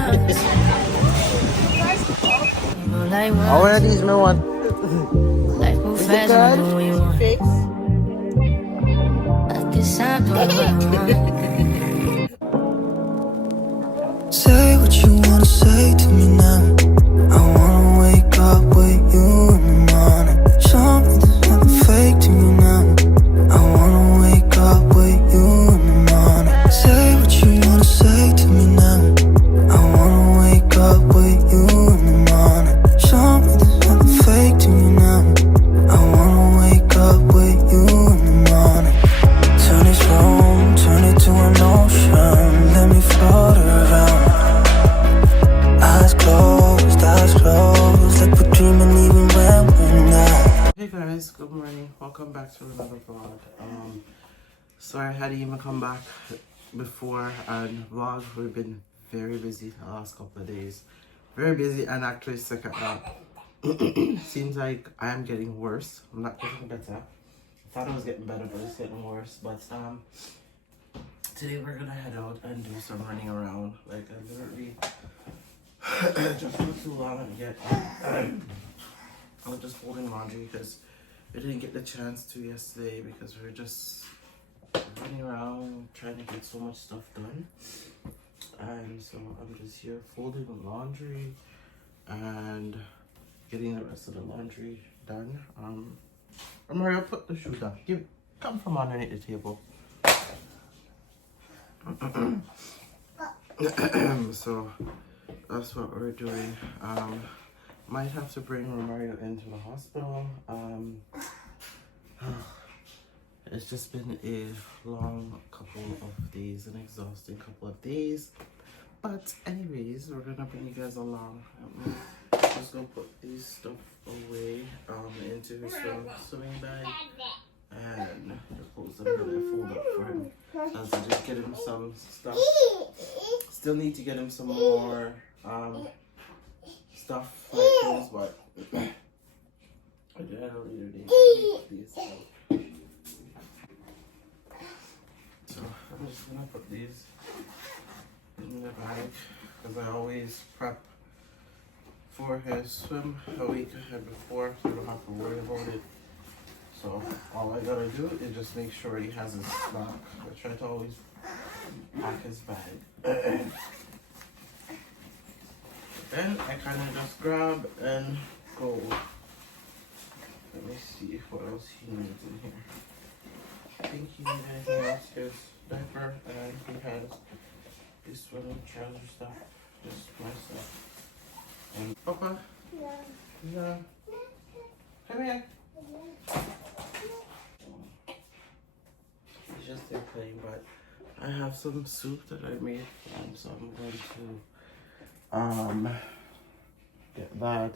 How are these, me one? Life move Is it fast and I do what you want. good? At this time, do what I want. Say what you wanna say to me now. I wanna wake up with you in the morning. Show me there's nothing fake to me now. I wanna wake up with you in the morning. Say what you wanna say to me now. I wanna wake up with you in the morning. Show me there's nothing fake to me now. I wanna wake up with you in the morning. Turn this room, turn it to an ocean. Let me float around. Eyes closed, like we're dreaming even when we're not. Hey guys, good morning. Welcome back to another vlog. Sorry I had to even come back before and vlog. We've been very busy the last couple of days. Very busy and actually sick at that. Seems like I am getting worse. I'm not getting better. I thought it was getting better, but it's getting worse. But today we're gonna head out and do some running around. Like I literally just took too long to get I was just folding laundry because we didn't get the chance to yesterday because we were just running around trying to get so much stuff done. And so I'm just here folding the laundry and getting the rest of the laundry done. Mario, put the shoe down. Come from underneath the table. So that's what we're doing. Might have to bring Romario into the hospital. It's just been a long couple of days, an exhausting couple of days. But anyways, we're gonna bring you guys along. Just gonna put these stuff away into his swimming bag. And the clothes I'm gonna fold up for him. As I just get him some stuff. Still need to get him some more stuff like clothes, but I do that a later date. So I'm just gonna put these in the bag because I always prep for his swim a week ahead before, so I don't have to worry about it. So all I gotta do is just make sure he has his snack. I try to always pack his bag. Then I kind of just grab and go. Let me see what else he needs in here. I think he needs anything else. His diaper, and he has this swimming trouser stuff. Just my stuff. And Papa? Yeah. Come here. He's just there playing, but I have some soup that I made, and so I'm going to get that.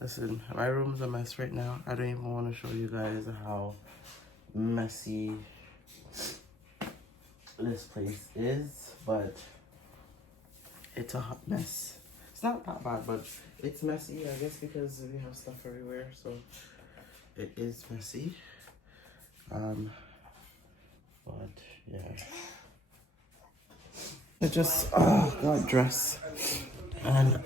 Listen, my room's a mess right now. I don't even want to show you guys how messy this place is, but it's a hot mess. It's not that bad, but it's messy, I guess, because we have stuff everywhere, so it is messy. But yeah, I just got dressed and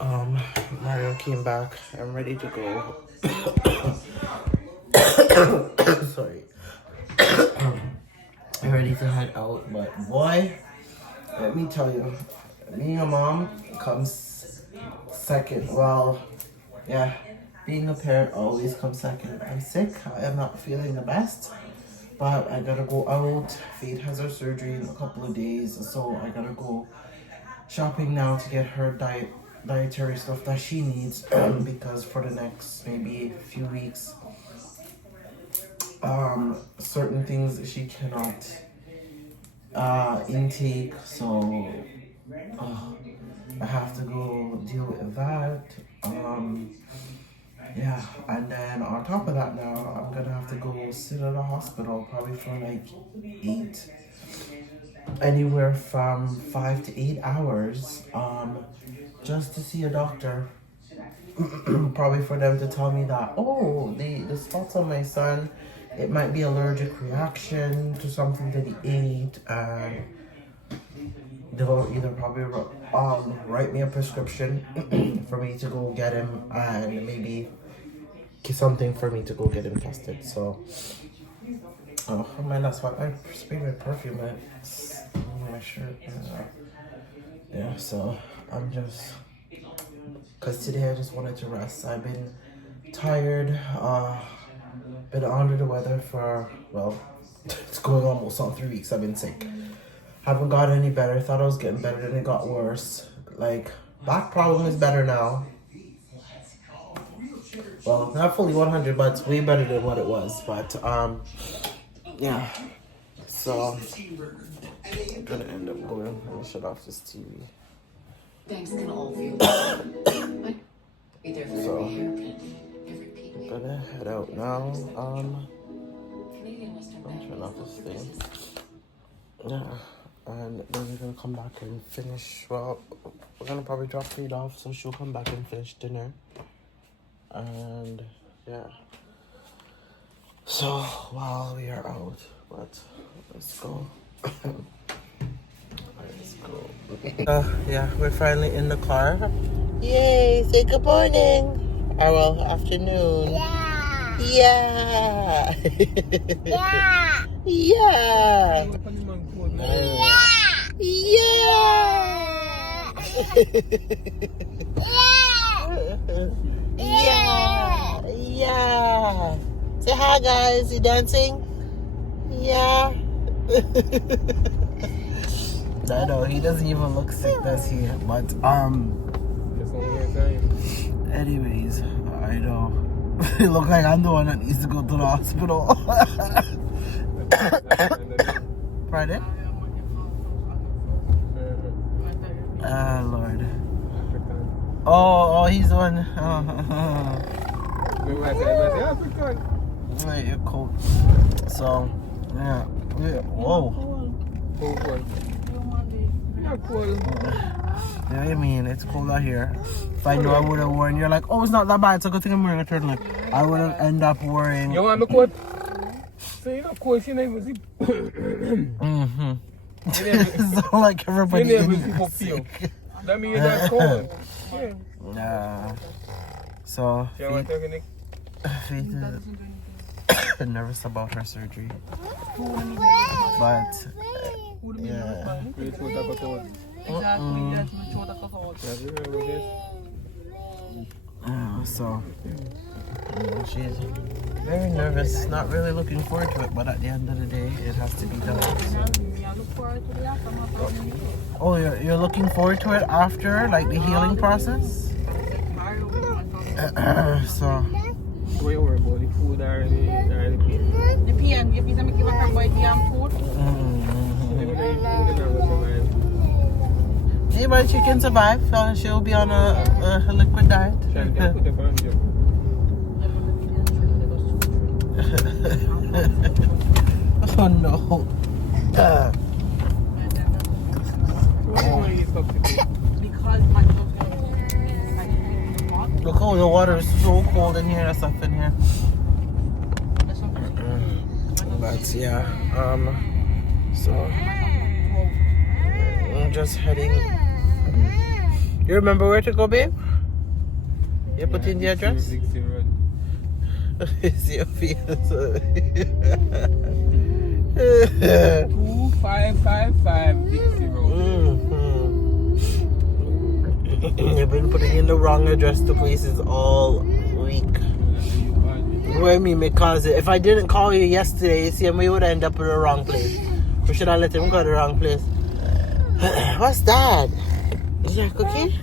Mario came back. I'm ready to go. Sorry. I'm ready to head out, but boy, let me tell you, being a mom comes second. Well, yeah, being a parent always comes second. I'm sick. I am not feeling the best, but I gotta go out. Faith has her surgery in a couple of days, so I gotta go shopping now to get her dietary stuff that she needs because for the next maybe few weeks, certain things she cannot intake, so I have to go deal with that. Yeah, and then on top of that now, I'm gonna have to go sit at a hospital probably for like anywhere from 5 to 8 hours, just to see a doctor. Probably for them to tell me that, oh, the spots on my son, it might be allergic reaction to something that he ate, and they'll either probably write me a prescription for me to go get him, and maybe something for me to go get him tested. So, oh man, that's why I sprayed my perfume on my shirt. Yeah, so I'm just, cause today I just wanted to rest. I've been tired, been under the weather for, well, it's going almost on 3 weeks I've been sick. Haven't got any better. Thought I was getting better, then it got worse. Like, back problem is better now. Well, not fully 100, but it's way better than what it was. But, yeah. So, I'm gonna end up going and shut off this TV. Thanks can all feel be there for So, every hairpin, every peep. I'm gonna head out now. Canadian must have I'm turn off this thing. Yeah. And then we're gonna come back and finish. Well, we're gonna probably drop Reed off, so she'll come back and finish dinner. And yeah. So while we are out, but let's go. Let's go. Yeah, we're finally in the car. Yay! Say good morning. Or well, afternoon. Yeah. Yeah. Yeah. Yeah. Yeah. Yeah. Say hi, guys. You dancing? Yeah. I know he doesn't even look sick, does he? But anyways, I know. It look like I'm the one that needs to go to the hospital. Pardon? Ah, Lord. Oh, he's the one. You're cold. So, yeah. Whoa. Yeah, I mean, it's cold out here. If I knew I would have worn, you're like, oh, it's not that bad, so good thing I'm wearing a turtleneck. I would have ended up wearing. You want me coat? So you know, coat, you never see. Mm-hmm. It's not like everybody You never in see here for is feel. sick. That means you're cold. Yeah. So, You want to take Faith is nervous about her surgery. But, yeah. So, she's very nervous, not really looking forward to it, but at the end of the day, it has to be done. Oh, you're looking forward to it after, like the healing process? So. What you worry about? The food already paid. The PM, if you make you work about PM food. Yeah, but she can survive. She'll be on a liquid diet. Oh no. Because my Look how the water is so cold in here. There's stuff in here. But yeah, so I'm just heading. You remember where to go, babe? You put in the address? It's your face. 2555 Dixie Road. You've been putting in the wrong address to places all week. What I mean, because if I didn't call you yesterday, see, we would end up in the wrong place. Or should I let him go to the wrong place? What's that? Is that a cookie?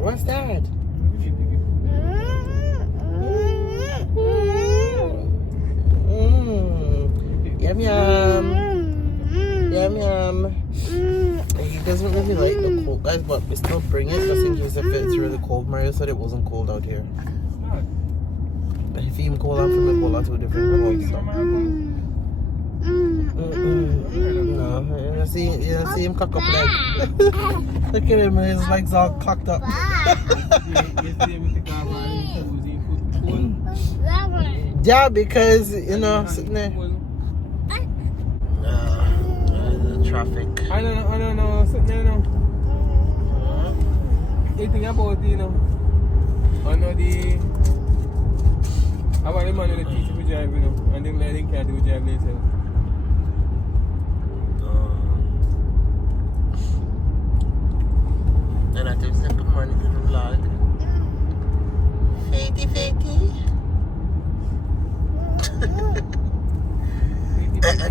What's that? Yum yum. Yum yum. He doesn't really like the cold, guys, but we still bring it just in case if it's really cold. Mario said it wasn't cold out here. If he cold out from it, cold out to a different cold. So. No, you don't see him cock up leg. Look at him, his legs all cocked up. Yeah, because, you know, sitting there. traffic. I don't know. You think about it, you know. I know I want the man who teach you to drive, you know. And then they can't do drive themselves. And I just said good morning to the vlog. Fatey.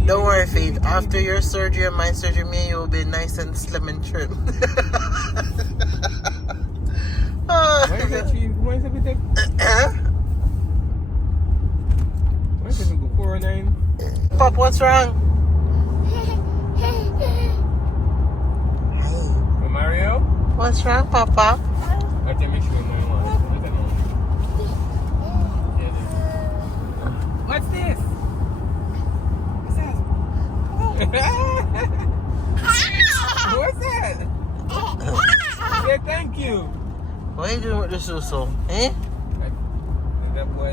Don't worry, Faith. After your surgery and my surgery, me and you will be nice and slim and trim. Why is that cheap? Why is it Why is it go 409? Pop, what's wrong? Oh, Mario? What's wrong, Papa? I can make sure you know you want it. I don't know. What's this? What's that? Say thank you. What are you doing with the suso? Eh? That boy,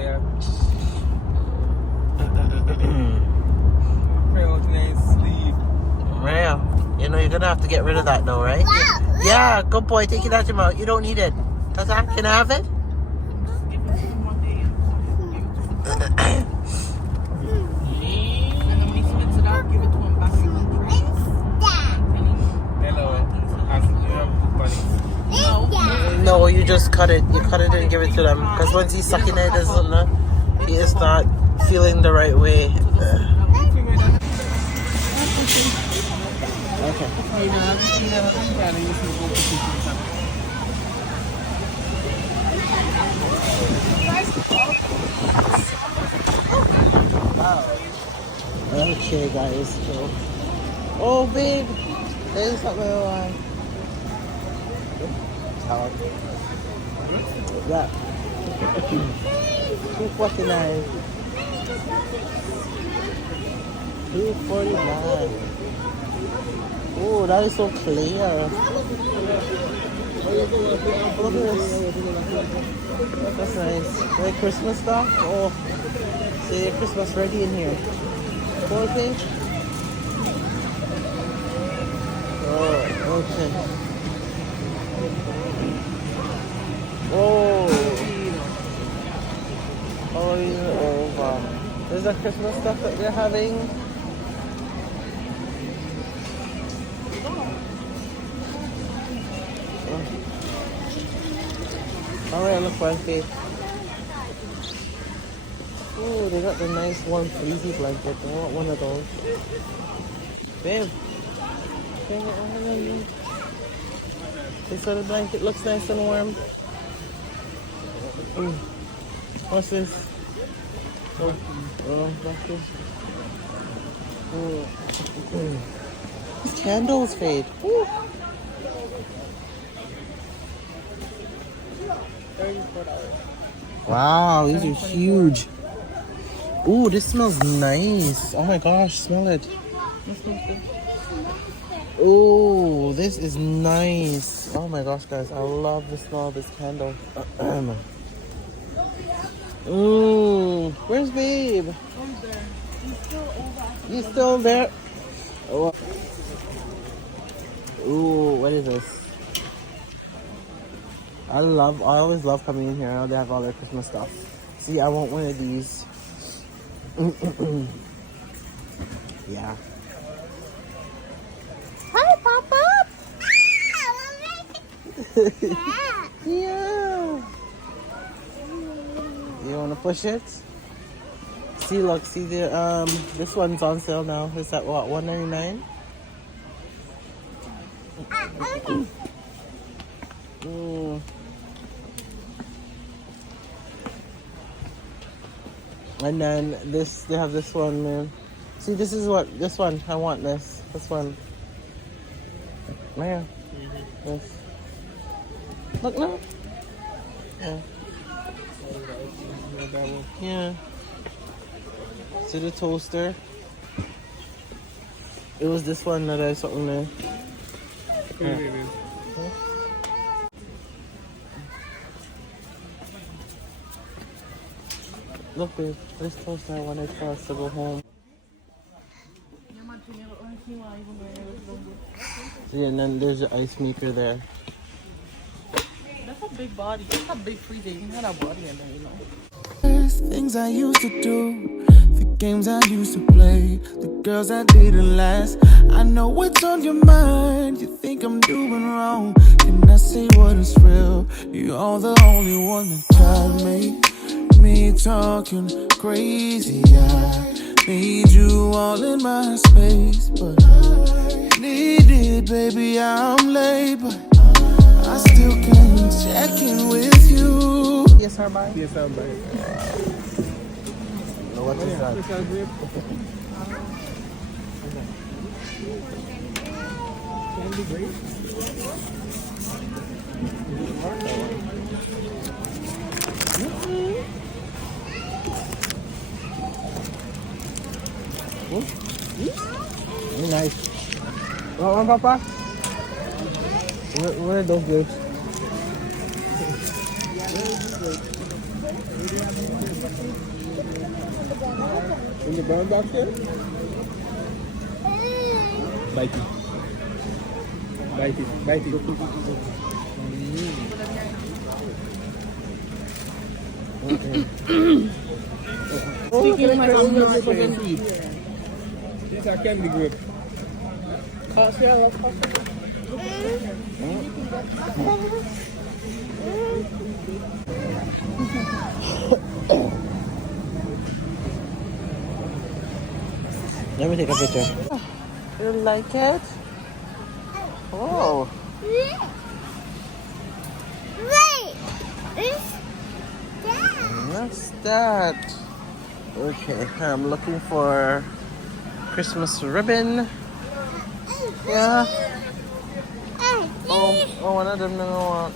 pray out nice sleep. Real. You know, you're gonna have to get rid of that though, right? Yeah, good boy. Take it out your mouth. You don't need it. Tata, can I have it? Give it to him one day. And then when he spits it out, give it to him back in the tray. Hello. Ask you have money. No, you just cut it. You cut it and give it to them. Because once he's sucking it, he is not feeling the right way. Okay. Okay, guys. So. Oh, babe. There's something I want. Yeah. 249. 249. Oh, that is so clear. Look at this. That's nice. Like Christmas stuff? Oh, see, Christmas ready in here. Okay. Oh, okay. Oh, over. There's the Christmas stuff that they're having. Alright, look for it. Oh, they got the nice warm fleecy blanket. I want one of those. Babe. This sort of blanket looks nice and warm. What's this? Oh, bucket. These candles fade. Woo. Wow, these are huge. Ooh, this smells nice. Oh my gosh, smell it. Ooh, this is nice. Oh my gosh, guys, I love the smell of this candle. Ooh, where's Babe? He's still there. Oh. Ooh, what is this? I always love coming in here. They have all their Christmas stuff. See, I want one of these. Yeah. Hi, Papa. Yeah. You want to push it? See, look, see the this one's on sale now. Is that what, $1.99? And then this, they have this one, man. See, this one. I want this. This one. Man. This. Look now. Yeah. Yeah. See the toaster? It was this one that I saw in there. Yeah. Look, babe, this toaster I wanted for us to go home. See, and then there's the ice maker there. That's a big body. That's a big freezer. You had a body in there, you know. Things I used to do, the games I used to play, the girls I didn't last. I know what's on your mind. You think I'm doing wrong? Can I say what is real? You're the only one that tried to make me talking crazy. I need you all in my space, but need it, baby. I'm late, but I still can't check in with you. Yes, sir, bye. Yes, I'm buying. What is that? Special grape. Candy grape. Nice. What one, Papa? Where are those grapes? In the brown box here? Bite it. Bite it. Bite it. Sticky in my tongue. Yes, I candy grape. Let me take a picture. You like it? Oh. Wait. Is that? What's that? Okay, I'm looking for Christmas ribbon. Yeah. Oh, one of them I want.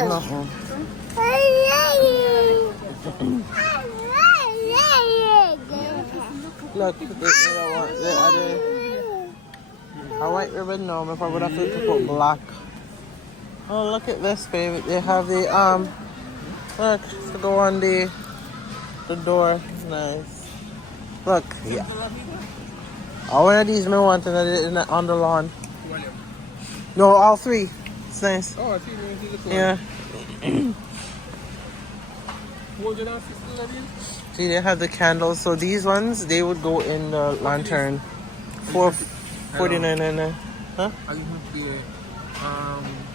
No. Look, I want the other. A white ribbon, no, if I would have to put black. Oh, look at this, baby. They have the look, to go on the door. Nice. Look, yeah. One of these I want on the lawn. No, all three. It's nice. Oh, I see the Yeah. $460. See, they have the candles. So these ones, they would go in the lantern. $4.49. Huh? I just want the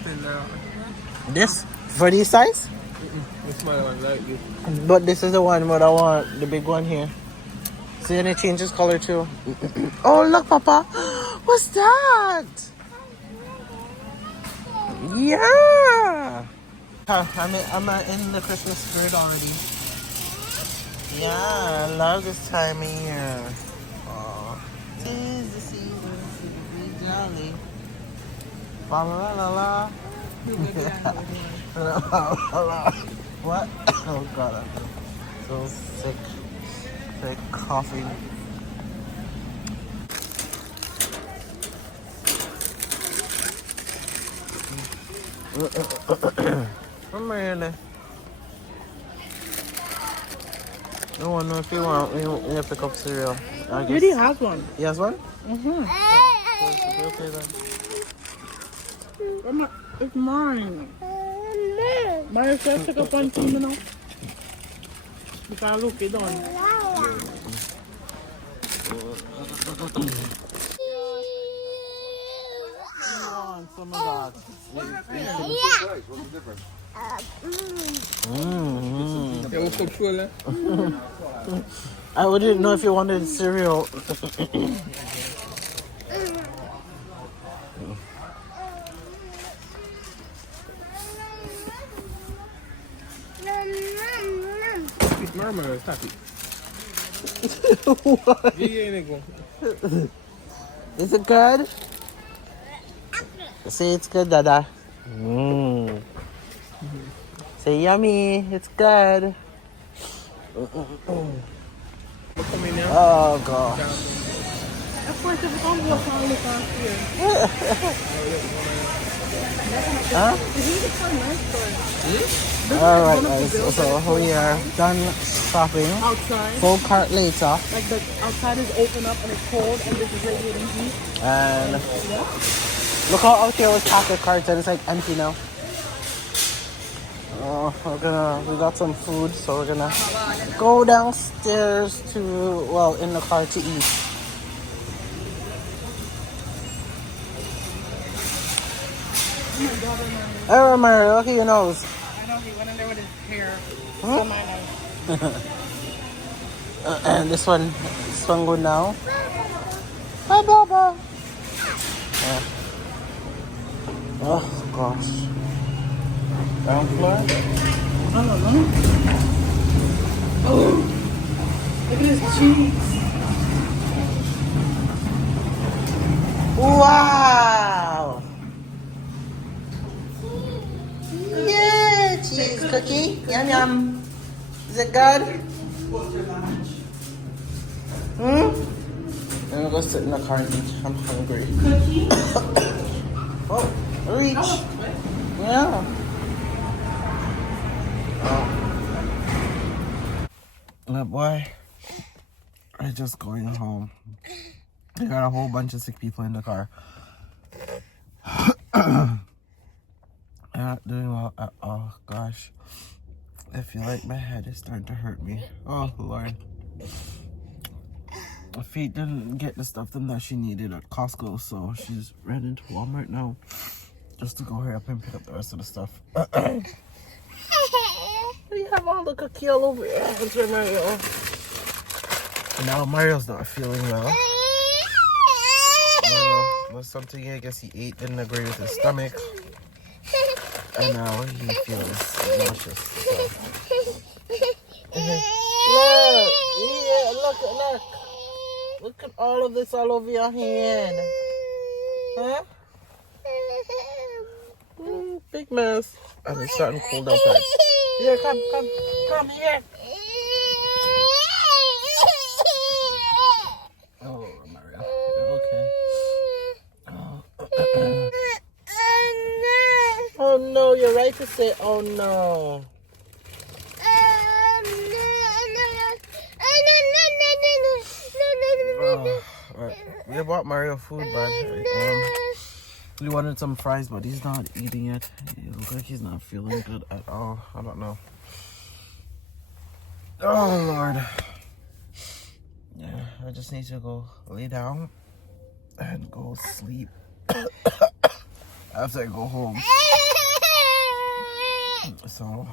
$10. This for this size? The smaller one like this. But this is the one what I want, the big one here. See, and it changes color too. Oh, look, Papa. What's that? Yeah. I'm in the Christmas spirit already. Yeah, I love this time of year. Oh, 'tis the season to be jolly. La la la la. What? Oh God, I'm so sick. Like coughing. I'm really. No one knows if you want. You pick up cereal. I guess. Really has one. He has one? Mm-hmm. Okay then. It's mine. My first took up one team, you know. Because look, it done. Some of that. Yeah, what's up, Shola? I wouldn't know if you wanted cereal. It's marmalade, stop it. What? Yeah, nigga. Is it good? Say it's good, Dada. Say yummy. It's good. Oh God. That's why it's a combo of all the past year. Huh? Alright guys, so we are done shopping. Outside. Full cart later. Like the outside is open up and it's cold and this is radiating heat. And look how out here was chocolate carts and it's like empty now. We got some food, so we're gonna go downstairs to, well, in the car to eat. Oh, Romero, look at your nose. I know he went in there with his hair. Huh? On my nose. And this one good now. Bye, Baba. Yeah. Oh gosh. Ground floor? I don't know. Oh, look at his cheeks. Wow! Yeah, cheese cookie. Yum yum. Is it good? I'm gonna go sit in the car and eat. I'm hungry. Cookie? Oh, reach. Yeah. Oh boy, I'm just going home. I got a whole bunch of sick people in the car. I'm not doing well at all. Gosh, I feel like my head is starting to hurt me. Oh Lord. My feet didn't get the stuff that she needed at Costco, so she's ran into Walmart now just to go hurry up and pick up the rest of the stuff. You have all the cookie all over your hands, Mario. Now Mario's not feeling well. Was something I guess he ate didn't agree with his stomach, and now he feels nauseous. So. Look, yeah, look. Look at all of this all over your hand. Huh? Big mess. And it's starting to cool down. Here, come here. Oh, Maria. Okay. Oh no, you're right to say oh no. Right. We bought Mario food, but we wanted some fries, but he's not eating it. It looks like he's not feeling good at all. I don't know. Oh Lord. Yeah, I just need to go lay down and go sleep after I go home. So,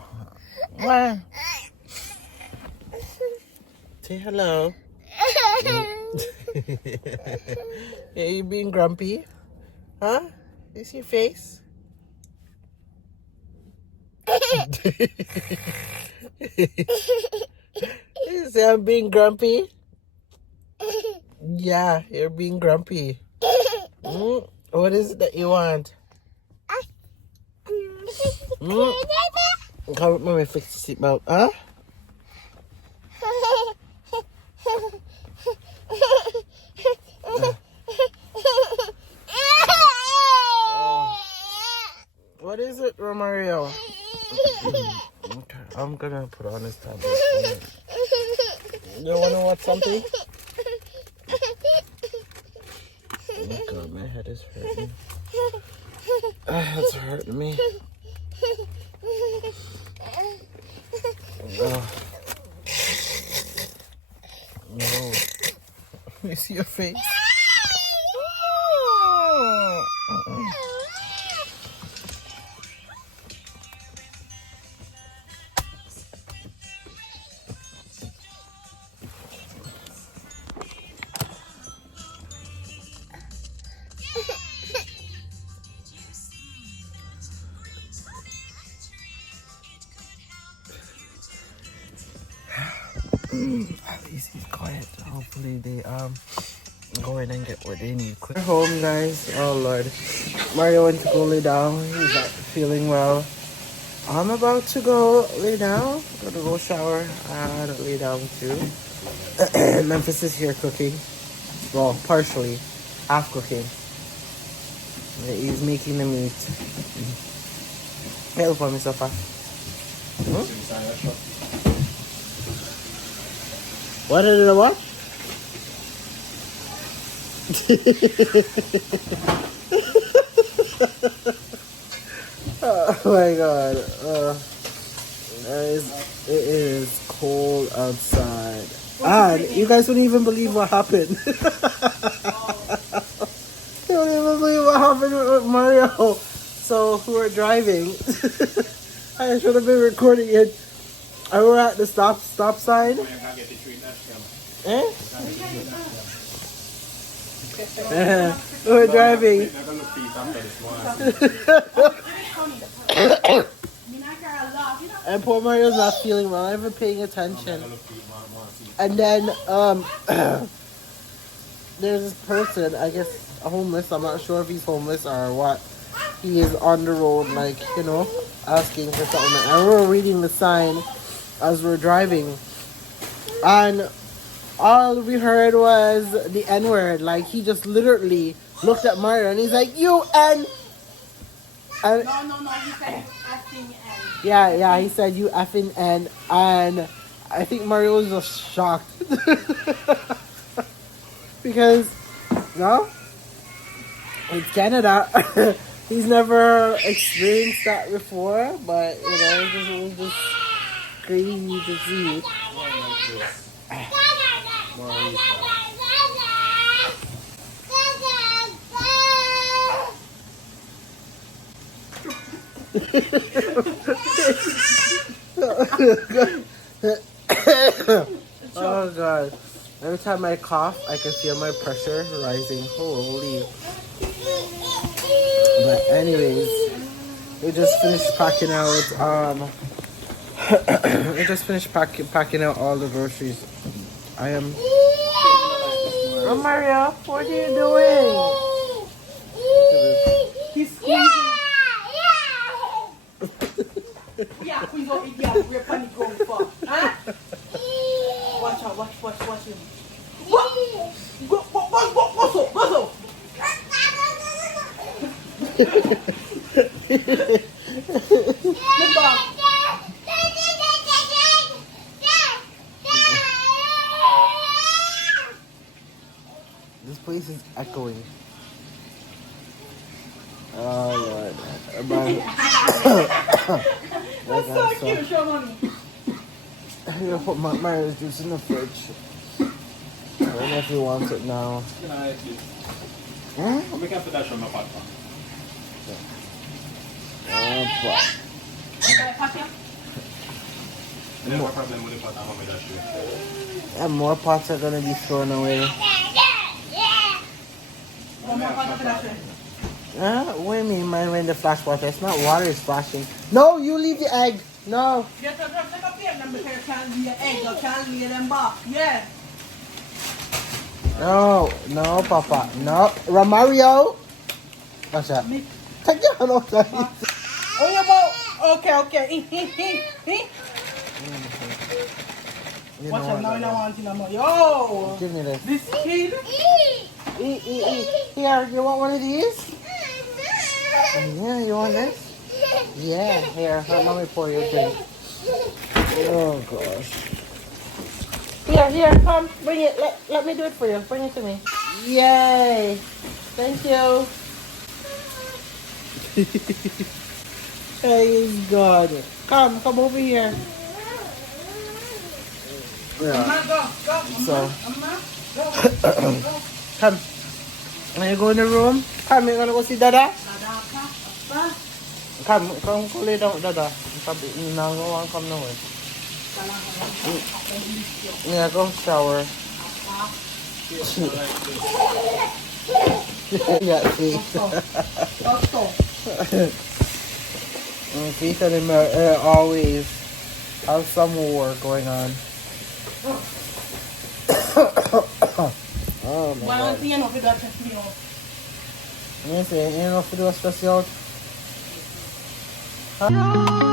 say hello. Are you being grumpy? Huh? Is your face? You say I'm being grumpy? Yeah, you're being grumpy. What is it that you want? Come with me, fix the seatbelt, huh? What is it, Romario? Okay, I'm gonna put on this tablet. You wanna watch something? Oh God, my head is hurting. It's hurting me. Oh. No. Let me see your face. At least he's quiet. Hopefully they go in and get what they need quick. We're home, guys. Oh Lord, Mario went to go lay down. He's not feeling well. I'm about to go lay down. Gonna go shower and lay down too. Memphis is here cooking. Well, partially, half cooking. Yeah, he's making the meat. Help for me, Safa. What did it what? Oh my god. It is cold outside. And you guys wouldn't even believe what happened. You don't even believe what happened with Mario. So we were driving. I should have been recording it. I were at the stop sign. Eh? We were driving. And poor Mario's not feeling well, not even paying attention. And then there's this person, I guess a homeless, I'm not sure if he's homeless or what. He is on the road, like, you know, asking for something. And we were reading the sign as we were driving. And all we heard was the N-word. Like, he just literally looked at Mario and he's like, "You N." And No, he said you effing N. yeah, he said, "You effing N." And I think Mario was just shocked. Because, no, it's Canada. He's never experienced that before, but, you know, it was just crazy to see. Oh god. Every time I cough, I can feel my pressure rising. Holy. But anyways, we just finished packing out packing out all the groceries. I am Oh Mario, what are you doing? He's squeezing. Yeah, we go eat. Yeah, we're funny going for. Huh? Watch out, watch him. What? What's up? This place is echoing. Oh Lord. That's so cute, show mommy. I'm gonna put my Mario's juice in the fridge. I don't know if he wants it now. We can put that on my pot. And more pots are gonna be thrown away. What do you mean, man, when the flash water? It's not water, it's flashing. No, you leave the egg. No. Get a plate number here, can't leave your egg or can't leave them back. Yeah. No, Papa. No. Romario. What's that? Take your hand off that. Oh, you about? Okay. Watch out, now I don't want you no more. Yo! Give me this. This kid? Eat. Here, you want one of these? Yeah, you want this? Yeah, here, let me pour you a drink. Oh, gosh. Here, come, bring it. Let me do it for you. Bring it to me. Yay! Thank you. Praise God. Come over here. Mama, go. So, Mama, go. come. Are you going to the room? Come, you're gonna go see Dada? Come, go lay down with Dada. Now go on, come now. Yeah, go shower. Yeah, see. Faith and him always have some war going on. Oh my God. You know, if that's me out. You know if you do a stress you out? Huh?